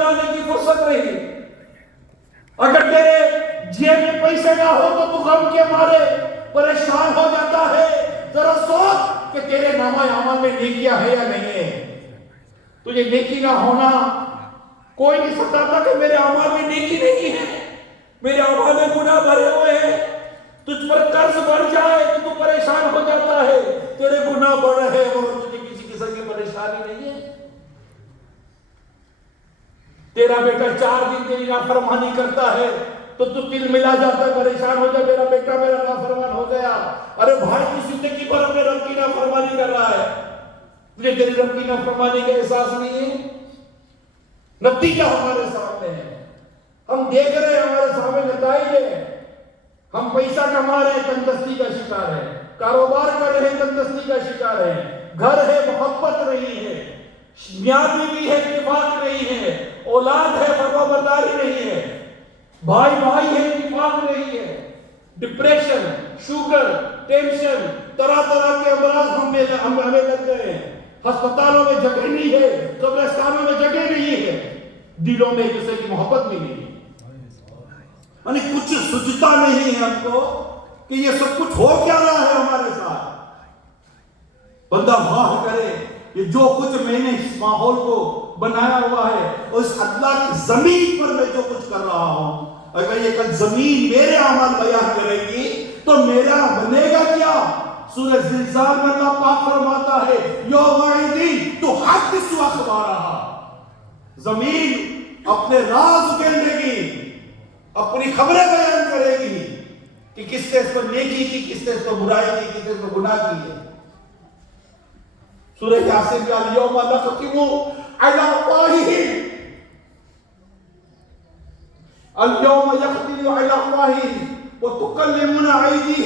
بنانے کی فرصت رہی. اگر تیرے جیب میں پیسے نہ ہو تو تو غم کے مارے پریشان ہو جاتا ہے. ذرا سوچ کہ تیرے نامہ اعمال میں نیکیاں ہے یا نہیں ہے. تجھے نیکی نہ ہونا کوئی نہیں ستاتا کہ میرے اعمال میں نیکی نہیں ہے, میرے اعمال میں گناہ بھرے ہوئے ہیں. تجھ پر قرض بڑھ جائے تو تو پریشان ہو جاتا ہے, تیرے گناہ بڑھ رہے اور تجھے کسی قسم کی پریشانی نہیں ہے. تیرا بیٹا 4 دن تیری نافرمانی کرتا ہے تو تو دل ملا جاتا ہے, پریشان ہو جائے, میرا بیٹا میرا نافرمان ہو گیا. ارے بھائی کی زندگی پر اپنے رب کی نافرمانی کر رہا ہے, تجھے تیری رب کی نافرمانی کا احساس نہیں ہے. نتیجہ ہمارے سامنے ہے, ہم دیکھ رہے ہیں, ہمارے سامنے نتائج ہے. ہم پیسہ کما رہے ہیں, تندرستی کا شکار ہے. کاروبار کر رہے ہیں, تندرستی کا شکار ہے. گھر ہے, محبت نہیں ہے. میاں بیوی ہے, اتفاق نہیں ہے. اولاد ہے, فرمانبرداری نہیں ہے. بھائی بھائی ہے, اتفاق نہیں ہے. ڈپریشن, شوگر, ٹینشن, طرح طرح کے امراض ہمیں لگ گئے ہیں. ہسپتالوں میں جگہ نہیں ہے, قبرستانوں میں جگہ نہیں ہے, دلوں میں ایک دوسرے کی محبت بھی نہیں ہے. یعنی کچھ سوچتا نہیں ہے ہم کو کہ یہ سب کچھ ہو کیا رہا ہے ہمارے ساتھ. بندہ غور کرے کہ جو کچھ میں نے اس ماحول کو بنایا ہوا ہے اور اس اللہ کی زمین پر میں جو کچھ کر رہا ہوں, اگر یہ کل زمین میرے اعمال بیان کرے گی تو میرا بنے گا کیا. سورہ زلزال میں اللہ پاک فرماتا ہے یومئذ تحدث اخبارہا, زمین اپنے راز اکھیل دے گی, اپنی خبریں بیان کرے گی کہ کس نے اس پر نیکی کی, کس نے اس پر برائی کی, کس نے اس پر گناہ کی ہے. سورہ یاسین کا الیوم نختم علی افواہہم, الیوم یختم علی افواہہم وتکلمنا ایدیہم